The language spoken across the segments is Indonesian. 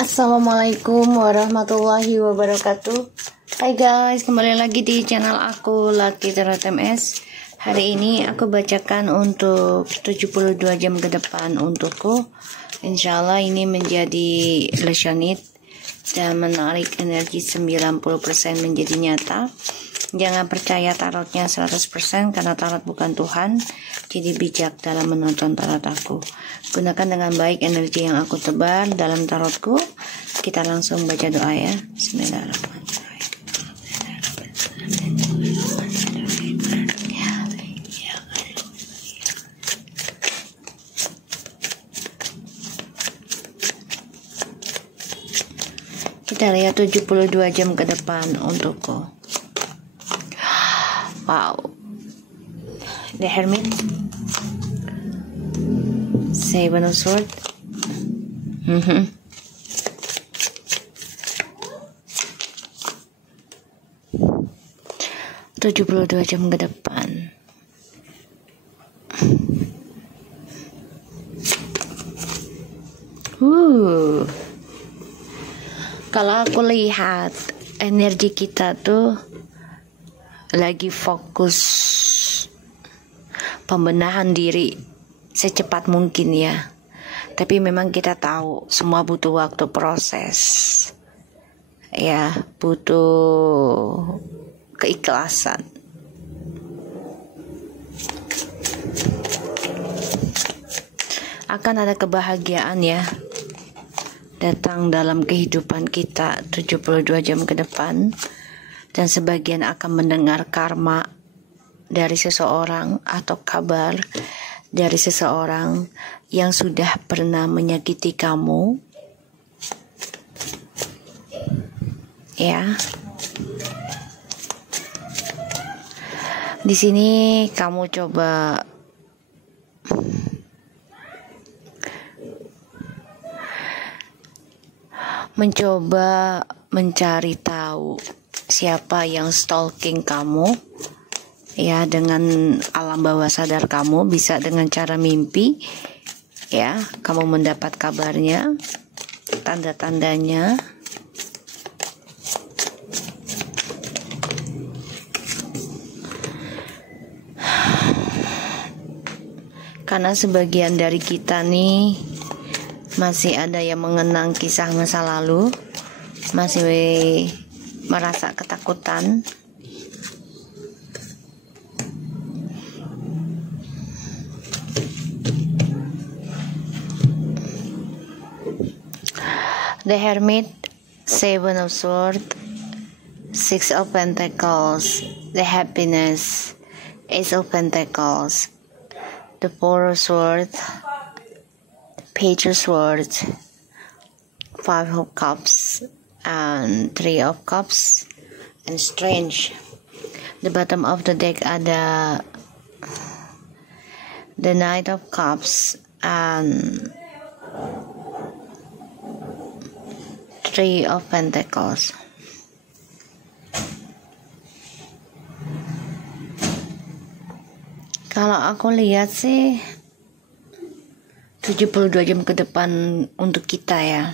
Assalamualaikum warahmatullahi wabarakatuh. Hai guys, kembali lagi di channel aku Lucky Tarot MS. Hari ini aku bacakan untuk 72 jam ke depan untukku. Insya Allah ini menjadi lesionit dan menarik energi 90% menjadi nyata. Jangan percaya tarotnya 100% karena tarot bukan Tuhan. Jadi bijak dalam menonton tarot aku. Gunakan dengan baik energi yang aku tebar dalam tarotku. Kita langsung baca doa ya. Bismillahirrahmanirrahim. Kita lihat 72 jam ke depan untukku. Wow. The Hermit, Seven of Swords, 72 jam ke depan. Kalau aku lihat energi kita tuh lagi fokus pembenahan diri secepat mungkin ya. Tapi memang kita tahu semua butuh waktu proses. Ya, butuh keikhlasan. Akan ada kebahagiaan ya datang dalam kehidupan kita 72 jam ke depan. Dan sebagian akan mendengar karma dari seseorang atau kabar dari seseorang yang sudah pernah menyakiti kamu. Ya. Di sini kamu coba mencoba mencari tahu siapa yang stalking kamu ya, dengan alam bawah sadar kamu, bisa dengan cara mimpi ya, kamu mendapat kabarnya, tanda-tandanya. Karena sebagian dari kita nih masih ada yang mengenang kisah masa lalu, masih merasa ketakutan. The Hermit, Seven of Swords, Six of Pentacles, the Happiness, Ace of Pentacles, the Four of Swords, Page of Swords, Five of Cups, and Three of Cups, and Strange. The bottom of the deck ada the Knight of Cups and Three of Pentacles. Kalau aku lihat sih 72 jam ke depan untuk kita ya,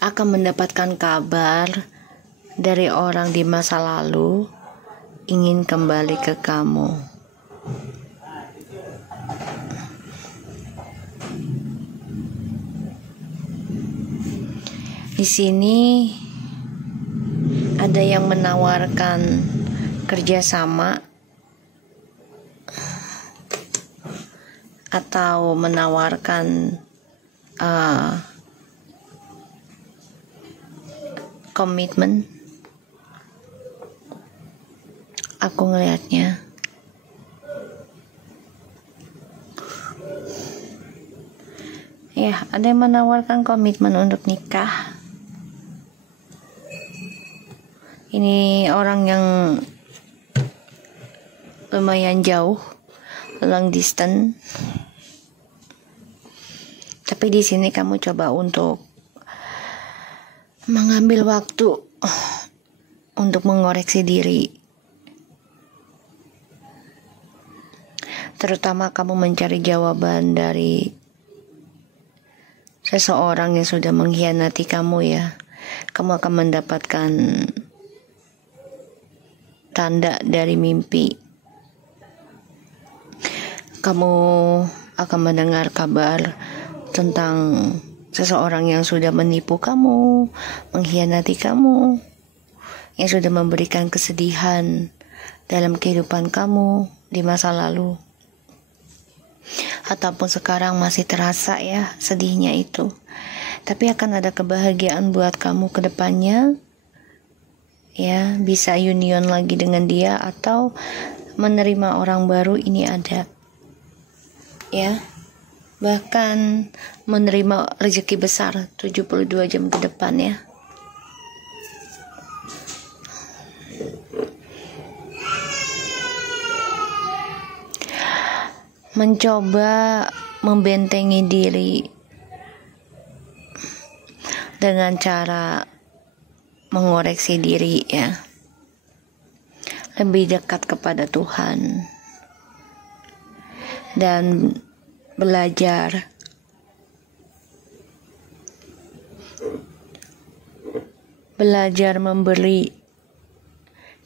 akan mendapatkan kabar dari orang di masa lalu ingin kembali ke kamu. Di sini ada yang menawarkan kerjasama atau menawarkan komitmen. Aku ngelihatnya ya, ada yang menawarkan komitmen untuk nikah. Ini orang yang lumayan jauh, long distance. Tapi di sini kamu coba untuk mengambil waktu untuk mengoreksi diri. Terutama kamu mencari jawaban dari seseorang yang sudah mengkhianati kamu ya, kamu akan mendapatkan tanda dari mimpi. Kamu akan mendengar kabar tentang seseorang yang sudah menipu kamu, mengkhianati kamu, yang sudah memberikan kesedihan dalam kehidupan kamu di masa lalu. Ataupun sekarang masih terasa ya sedihnya itu. Tapi akan ada kebahagiaan buat kamu ke depannya. Ya, bisa union lagi dengan dia atau menerima orang baru, ini ada. Ya. Bahkan menerima rezeki besar 72 jam ke depan ya. Mencoba membentengi diri dengan cara mengoreksi diri ya, lebih dekat kepada Tuhan dan belajar memberi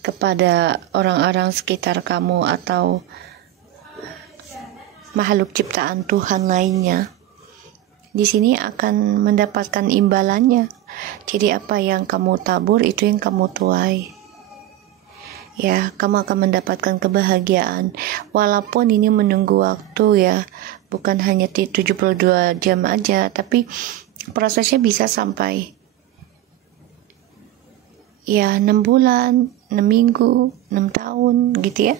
kepada orang-orang sekitar kamu atau makhluk ciptaan Tuhan lainnya. Di sini akan mendapatkan imbalannya. Jadi apa yang kamu tabur itu yang kamu tuai. Ya, kamu akan mendapatkan kebahagiaan walaupun ini menunggu waktu ya. Bukan hanya 72 jam aja, tapi prosesnya bisa sampai ya 6 bulan, 6 minggu, 6 tahun gitu ya.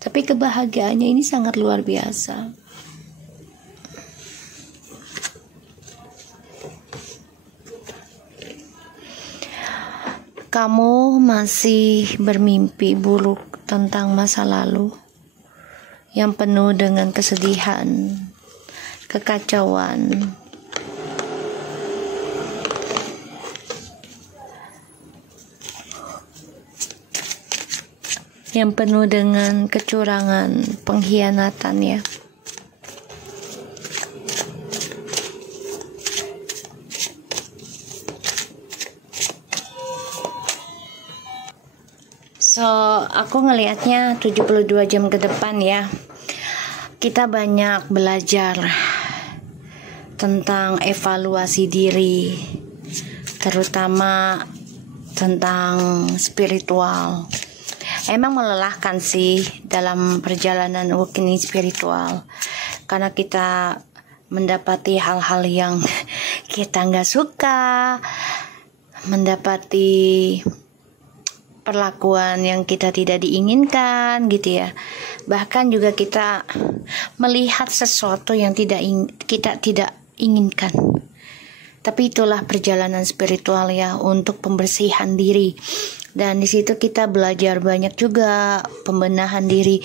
Tapi kebahagiaannya ini sangat luar biasa. Kamu masih bermimpi buruk tentang masa lalu yang penuh dengan kesedihan, kekacauan, yang penuh dengan kecurangan, pengkhianatan ya. So, aku ngelihatnya 72 jam ke depan ya. Kita banyak belajar tentang evaluasi diri, terutama tentang spiritual. Emang melelahkan sih dalam perjalanan awakening spiritual, karena kita mendapati hal-hal yang kita nggak suka, mendapati perlakuan yang kita tidak diinginkan gitu ya. Bahkan juga kita melihat sesuatu yang kita tidak inginkan. Tapi itulah perjalanan spiritual ya, untuk pembersihan diri. Dan di situ kita belajar banyak juga pembenahan diri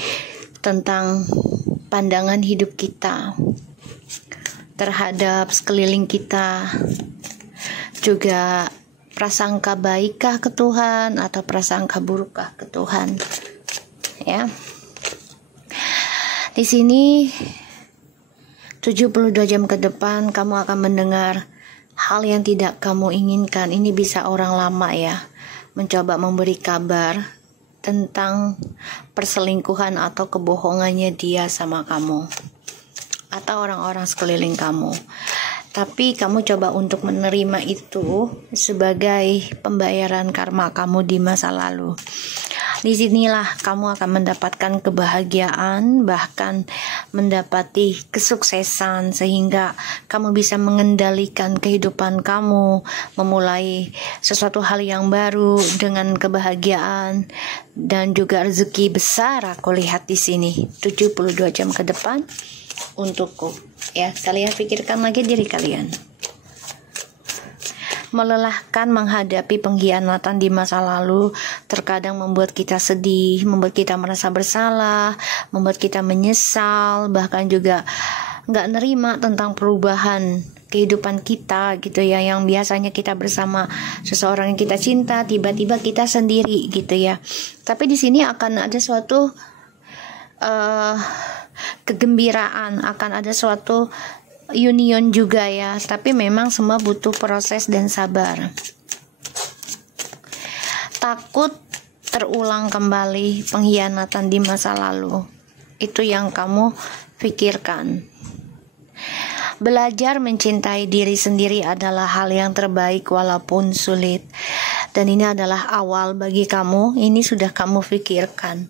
tentang pandangan hidup kita terhadap sekeliling kita. Juga prasangka baikkah ke Tuhan atau prasangka burukkah ke Tuhan. Ya. Di sini 72 jam ke depan kamu akan mendengar hal yang tidak kamu inginkan. Ini bisa orang lama ya, mencoba memberi kabar tentang perselingkuhan atau kebohongannya dia sama kamu atau orang-orang sekeliling kamu. Tapi kamu coba untuk menerima itu sebagai pembayaran karma kamu di masa lalu. Disinilah kamu akan mendapatkan kebahagiaan, bahkan mendapati kesuksesan, sehingga kamu bisa mengendalikan kehidupan kamu, memulai sesuatu hal yang baru dengan kebahagiaan dan juga rezeki besar. Aku lihat di sini 72 jam ke depan untukku. Ya, kalian pikirkan lagi diri kalian. Melelahkan menghadapi pengkhianatan di masa lalu terkadang membuat kita sedih, membuat kita merasa bersalah, membuat kita menyesal, bahkan juga nggak nerima tentang perubahan kehidupan kita gitu ya, yang biasanya kita bersama seseorang yang kita cinta, tiba-tiba kita sendiri gitu ya. Tapi di sini akan ada suatu kegembiraan, akan ada suatu union juga ya, tapi memang semua butuh proses dan sabar. Takut terulang kembali pengkhianatan di masa lalu, itu yang kamu pikirkan. Belajar mencintai diri sendiri adalah hal yang terbaik walaupun sulit. Dan ini adalah awal bagi kamu, ini sudah kamu pikirkan.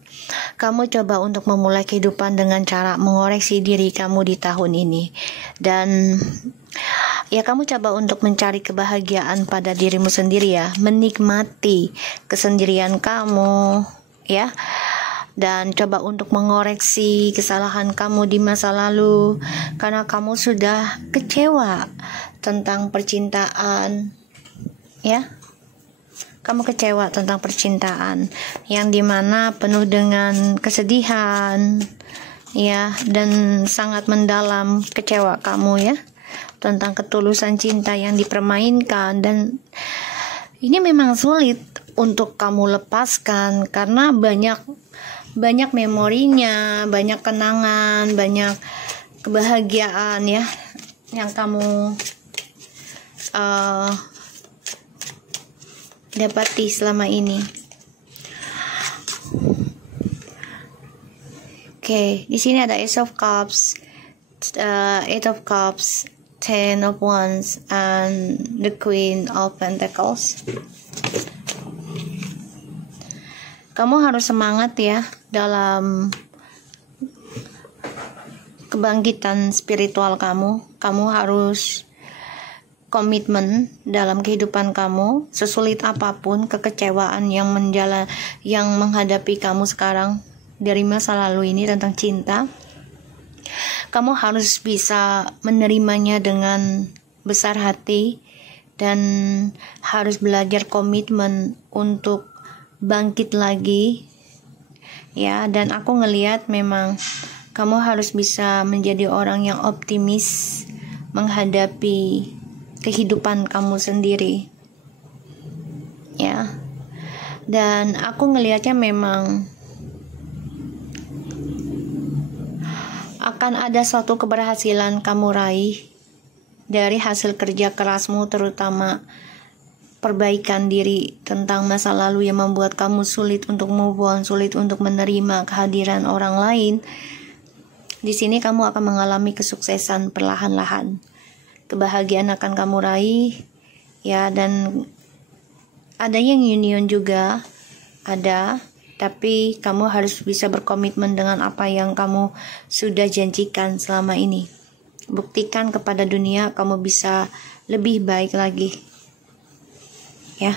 Kamu coba untuk memulai kehidupan dengan cara mengoreksi diri kamu di tahun ini. Dan ya kamu coba untuk mencari kebahagiaan pada dirimu sendiri ya, menikmati kesendirian kamu ya, dan coba untuk mengoreksi kesalahan kamu di masa lalu, karena kamu sudah kecewa tentang percintaan ya. Kamu kecewa tentang percintaan yang dimana penuh dengan kesedihan ya, dan sangat mendalam kecewa kamu ya, tentang ketulusan cinta yang dipermainkan. Dan ini memang sulit untuk kamu lepaskan karena banyak memorinya, banyak kenangan, banyak kebahagiaan ya yang kamu dapati selama ini. Oke, di sini ada Ace of Cups, Eight of Cups, Ten of Wands, and the Queen of Pentacles. Kamu harus semangat ya dalam kebangkitan spiritual kamu. Kamu harus komitmen dalam kehidupan kamu, sesulit apapun kekecewaan yang menghadapi kamu sekarang dari masa lalu ini tentang cinta. Kamu harus bisa menerimanya dengan besar hati dan harus belajar komitmen untuk bangkit lagi ya. Dan aku ngelihat memang kamu harus bisa menjadi orang yang optimis menghadapi kehidupan kamu sendiri ya. Dan aku ngelihatnya memang akan ada suatu keberhasilan kamu raih dari hasil kerja kerasmu, terutama perbaikan diri tentang masa lalu yang membuat kamu sulit untuk move on, sulit untuk menerima kehadiran orang lain. Di sini kamu akan mengalami kesuksesan perlahan-lahan. Kebahagiaan akan kamu raih ya, dan ada yang union juga ada. Tapi kamu harus bisa berkomitmen dengan apa yang kamu sudah janjikan selama ini. Buktikan kepada dunia kamu bisa lebih baik lagi ya.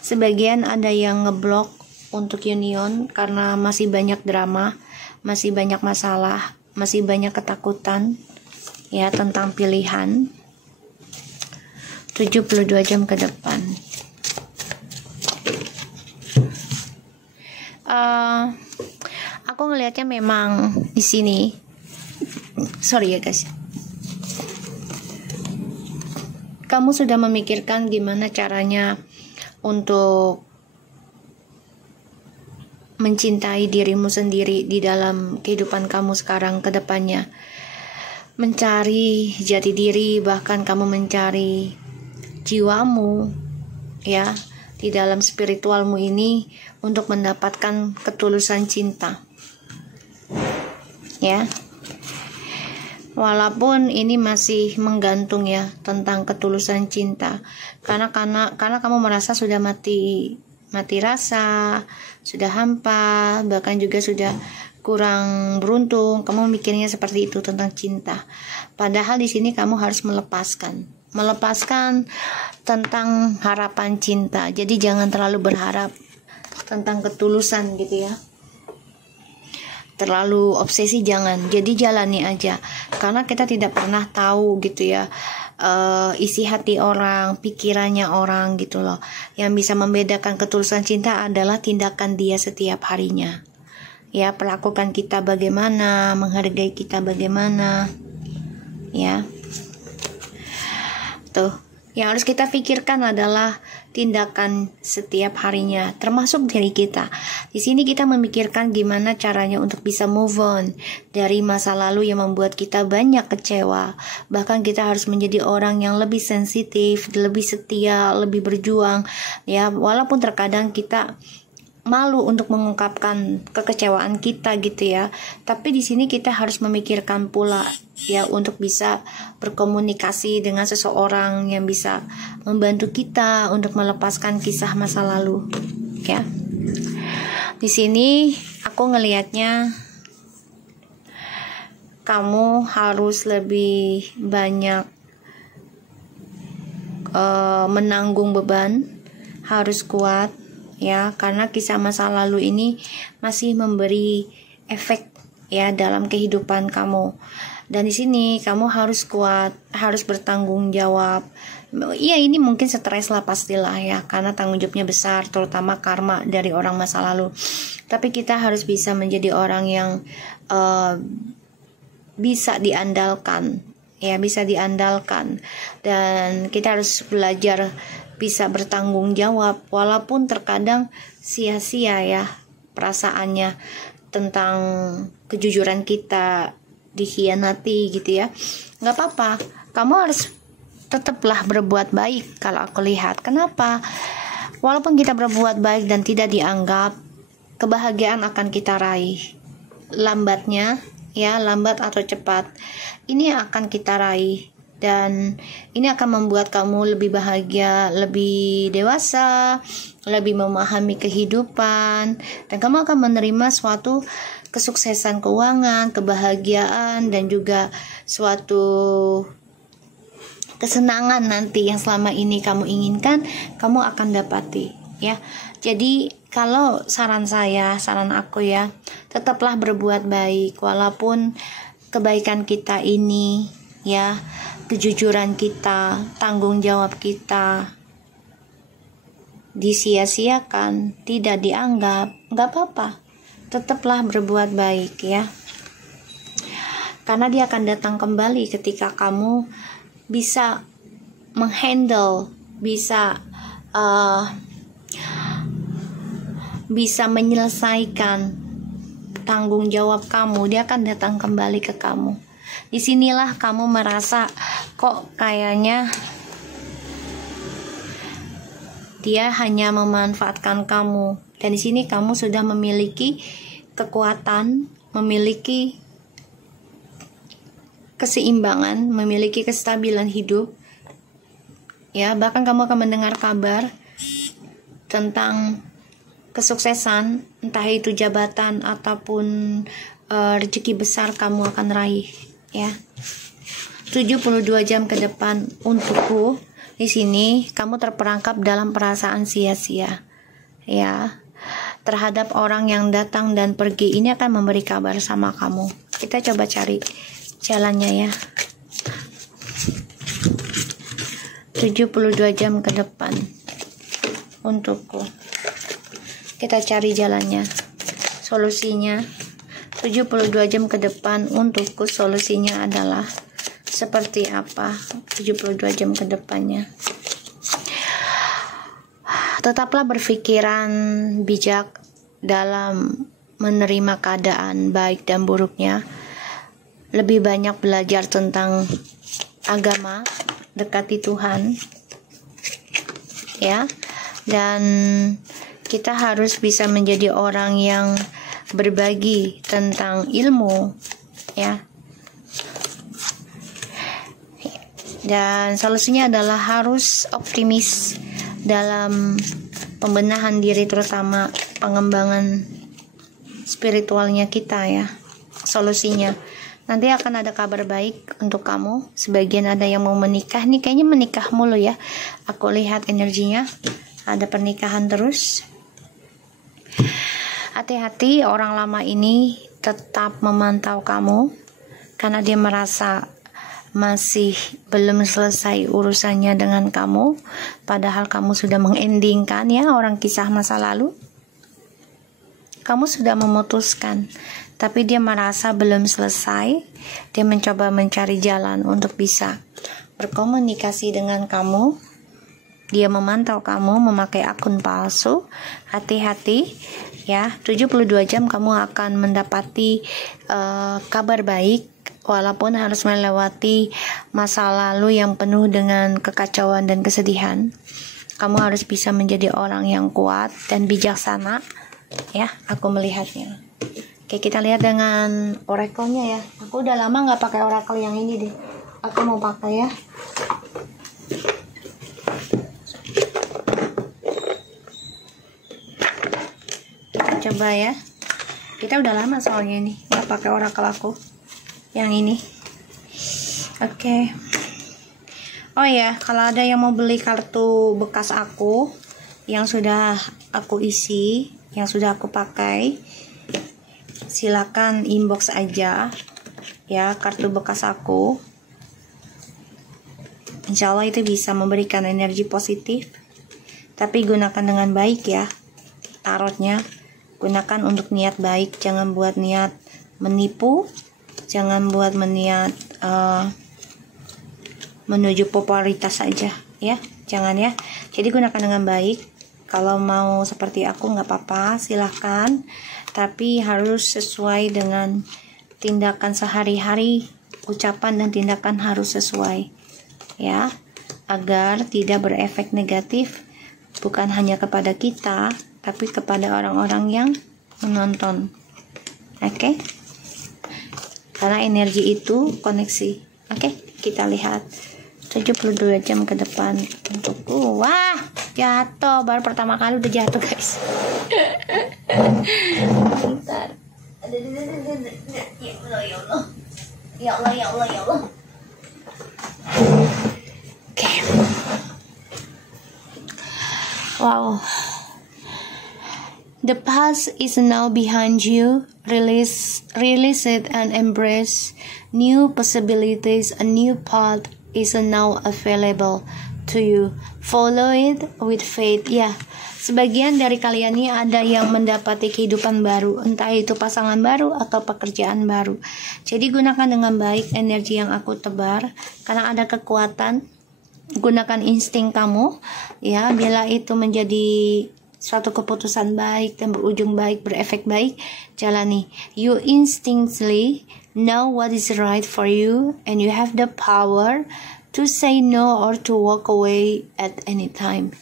Sebagian ada yang ngeblok untuk union karena masih banyak drama, masih banyak masalah, masih banyak ketakutan ya tentang pilihan. 72 jam ke depan. Aku ngelihatnya memang di sini, sorry ya guys, kamu sudah memikirkan gimana caranya untuk mencintai dirimu sendiri di dalam kehidupan kamu sekarang ke depannya, mencari jati diri, bahkan kamu mencari jiwamu ya di dalam spiritualmu ini untuk mendapatkan ketulusan cinta ya. Walaupun ini masih menggantung ya tentang ketulusan cinta, karena kamu merasa sudah mati rasa, sudah hampa, bahkan juga sudah kurang beruntung. Kamu mikirnya seperti itu tentang cinta. Padahal di sini kamu harus melepaskan tentang harapan cinta. Jadi jangan terlalu berharap tentang ketulusan gitu ya. Terlalu obsesi jangan. Jadi jalani aja. Karena kita tidak pernah tahu gitu ya, isi hati orang, pikirannya orang gitu loh. Yang bisa membedakan ketulusan cinta adalah tindakan dia setiap harinya. Ya, perlakukan kita bagaimana, menghargai kita bagaimana. Ya. Tuh, yang harus kita pikirkan adalah tindakan setiap harinya, termasuk diri kita. Di sini kita memikirkan gimana caranya untuk bisa move on dari masa lalu yang membuat kita banyak kecewa. Bahkan kita harus menjadi orang yang lebih sensitif, lebih setia, lebih berjuang, ya. Walaupun terkadang kita malu untuk mengungkapkan kekecewaan kita gitu ya. Tapi di sini kita harus memikirkan pula ya untuk bisa berkomunikasi dengan seseorang yang bisa membantu kita untuk melepaskan kisah masa lalu ya. Di sini aku ngelihatnya kamu harus lebih banyak menanggung beban, harus kuat ya, karena kisah masa lalu ini masih memberi efek ya dalam kehidupan kamu. Dan di sini kamu harus kuat, harus bertanggung jawab. Iya, ini mungkin stres lah pastilah ya, karena tanggung jawabnya besar, terutama karma dari orang masa lalu. Tapi kita harus bisa menjadi orang yang bisa diandalkan ya, bisa diandalkan. Dan kita harus belajar bisa bertanggung jawab, walaupun terkadang sia-sia ya perasaannya tentang kejujuran kita dikhianati gitu ya. Nggak apa-apa, kamu harus tetaplah berbuat baik kalau aku lihat. Kenapa? Walaupun kita berbuat baik dan tidak dianggap, kebahagiaan akan kita raih. Lambatnya ya, lambat atau cepat, ini akan kita raih. Dan ini akan membuat kamu lebih bahagia, lebih dewasa, lebih memahami kehidupan, dan kamu akan menerima suatu kesuksesan keuangan, kebahagiaan, dan juga suatu kesenangan nanti yang selama ini kamu inginkan, kamu akan dapati ya. Jadi kalau saran aku ya, tetaplah berbuat baik, walaupun kebaikan kita ini ya, kejujuran kita, tanggung jawab kita disia-siakan, tidak dianggap, nggak apa-apa, tetaplah berbuat baik ya, karena dia akan datang kembali ketika kamu bisa menghandle, bisa menyelesaikan tanggung jawab kamu. Dia akan datang kembali ke kamu. Disinilah kamu merasa kok kayaknya dia hanya memanfaatkan kamu. Dan di sini kamu sudah memiliki kekuatan, memiliki keseimbangan, memiliki kestabilan hidup. Ya, bahkan kamu akan mendengar kabar tentang kesuksesan, entah itu jabatan ataupun rezeki besar kamu akan raih ya. 72 jam ke depan untukku. Di sini kamu terperangkap dalam perasaan sia-sia ya, terhadap orang yang datang dan pergi. Ini akan memberi kabar sama kamu. Kita coba cari jalannya ya. 72 jam ke depan untukku. Kita cari jalannya, solusinya. 72 jam ke depan untukku, solusinya adalah seperti apa? 72 jam ke depannya. Tetaplah berpikiran bijak dalam menerima keadaan baik dan buruknya. Lebih banyak belajar tentang agama, dekati Tuhan ya. Dan kita harus bisa menjadi orang yang berbagi tentang ilmu ya. Dan solusinya adalah harus optimis dalam pembenahan diri, terutama pengembangan spiritualnya kita ya. Solusinya nanti akan ada kabar baik untuk kamu. Sebagian ada yang mau menikah nih, kayaknya menikah mulu ya. Aku lihat energinya ada pernikahan terus. Hati-hati, orang lama ini tetap memantau kamu karena dia merasa masih belum selesai urusannya dengan kamu, padahal kamu sudah mengendingkan ya orang kisah masa lalu. Kamu sudah memutuskan, tapi dia merasa belum selesai. Dia mencoba mencari jalan untuk bisa berkomunikasi dengan kamu dia memantau kamu memakai akun palsu, hati-hati ya. 72 jam kamu akan mendapati kabar baik, walaupun harus melewati masa lalu yang penuh dengan kekacauan dan kesedihan. Kamu harus bisa menjadi orang yang kuat dan bijaksana ya, aku melihatnya. Oke, kita lihat dengan oracle-nya ya. Aku udah lama nggak pakai oracle yang ini deh. Aku mau pakai ya. Coba ya, kita udah lama soalnya ini nggak pakai oracle aku yang ini. Oke. Oh ya, kalau ada yang mau beli kartu bekas aku yang sudah aku isi, yang sudah aku pakai, silakan inbox aja ya kartu bekas aku. Insya Allah itu bisa memberikan energi positif, tapi gunakan dengan baik ya tarotnya. Gunakan untuk niat baik, jangan buat niat menipu, jangan buat niat menuju popularitas saja ya, jangan ya. Jadi gunakan dengan baik. Kalau mau seperti aku nggak apa-apa, silahkan, tapi harus sesuai dengan tindakan sehari-hari. Ucapan dan tindakan harus sesuai ya, agar tidak berefek negatif bukan hanya kepada kita, tapi kepada orang-orang yang menonton. Oke? Karena energi itu koneksi. Oke? Kita lihat 72 jam ke depan untukku. Wah, jatuh. Baru pertama kali udah jatuh, guys. Bentar. Ya Allah. Oke. Wow. The past is now behind you. Release it and embrace new possibilities. A new path is now available to you. Follow it with faith. Ya, sebagian dari kalian ini ada yang mendapati kehidupan baru, entah itu pasangan baru atau pekerjaan baru. Jadi gunakan dengan baik energi yang aku tebar, karena ada kekuatan. Gunakan insting kamu ya, bila itu menjadi suatu keputusan baik dan berujung baik, berefek baik, jalani. You instinctively know what is right for you, and you have the power to say no or to walk away at any time.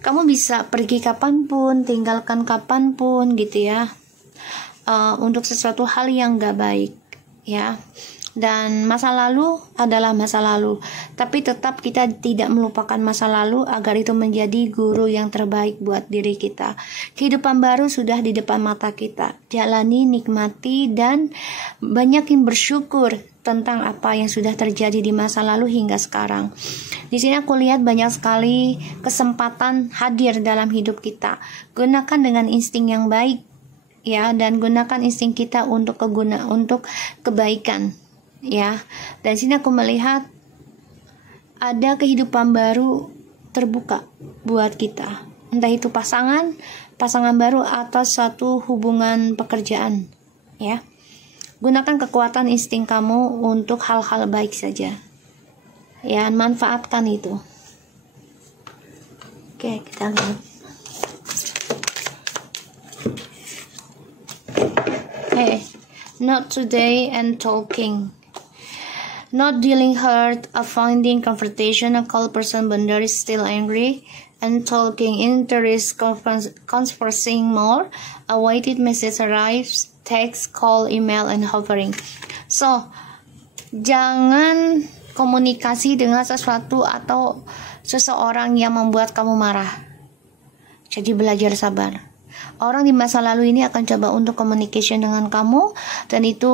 Kamu bisa pergi kapanpun, tinggalkan kapanpun gitu ya, untuk sesuatu hal yang gak baik ya. Dan masa lalu adalah masa lalu, tapi tetap kita tidak melupakan masa lalu agar itu menjadi guru yang terbaik buat diri kita. Kehidupan baru sudah di depan mata kita. Jalani, nikmati, dan banyakin bersyukur tentang apa yang sudah terjadi di masa lalu hingga sekarang. Di sini aku lihat banyak sekali kesempatan hadir dalam hidup kita. Gunakan dengan insting yang baik ya, dan gunakan insting kita untuk kebaikan. Ya, dan sini aku melihat ada kehidupan baru terbuka buat kita, entah itu pasangan baru atau suatu hubungan pekerjaan. Ya, gunakan kekuatan insting kamu untuk hal-hal baik saja. Ya, manfaatkan itu. Oke, kita lihat. Hey, not today and talking. Not dealing hurt, avoiding confrontation, a cold person boundary still angry, and talking interest, conversing more, awaited message arrives, text, call, email, and hovering. So, jangan komunikasi dengan sesuatu atau seseorang yang membuat kamu marah. Jadi belajar sabar. Orang di masa lalu ini akan coba untuk communication dengan kamu, dan itu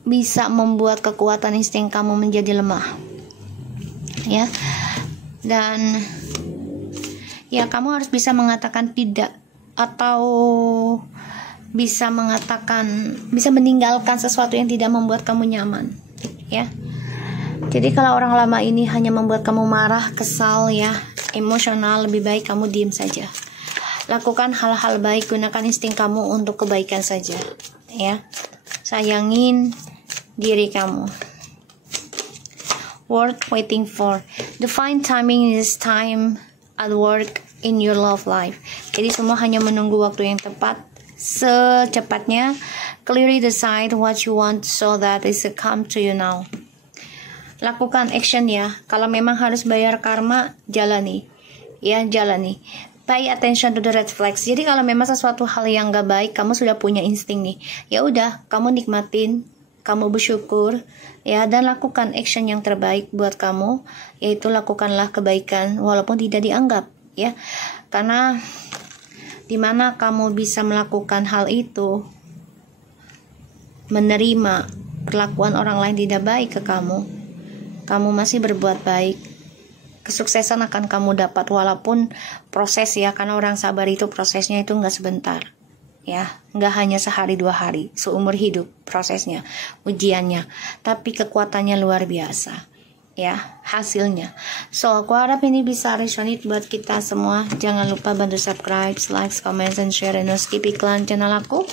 bisa membuat kekuatan insting kamu menjadi lemah ya. Dan ya, kamu harus bisa mengatakan tidak, atau bisa meninggalkan sesuatu yang tidak membuat kamu nyaman ya. Jadi kalau orang lama ini hanya membuat kamu marah, kesal ya, emosional, lebih baik kamu diam saja. Lakukan hal-hal baik, gunakan insting kamu untuk kebaikan saja ya. Sayangin diri kamu. worth waiting for. Divine timing is time at work in your love life. Jadi semua hanya menunggu waktu yang tepat. Secepatnya, clearly decide what you want so that it will come to you now. Lakukan action ya. Kalau memang harus bayar karma, jalani. Ya, jalani. Pay attention to the red flags. Jadi kalau memang sesuatu hal yang gak baik, kamu sudah punya insting nih. Ya udah, kamu nikmatin, kamu bersyukur, ya, dan lakukan action yang terbaik buat kamu, yaitu lakukanlah kebaikan walaupun tidak dianggap, ya. Karena dimana kamu bisa melakukan hal itu, menerima perlakuan orang lain tidak baik ke kamu masih berbuat baik, kesuksesan akan kamu dapat walaupun proses ya, karena orang sabar itu prosesnya itu nggak sebentar ya, nggak hanya sehari 2 hari, seumur hidup prosesnya, ujiannya, tapi kekuatannya luar biasa ya hasilnya. So aku harap ini bisa resonate buat kita semua. Jangan lupa bantu subscribe, like, comment, and share, and no skip iklan channel aku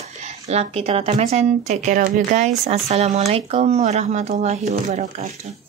Lucky Tarot MS, and take care of you guys. Assalamualaikum warahmatullahi wabarakatuh.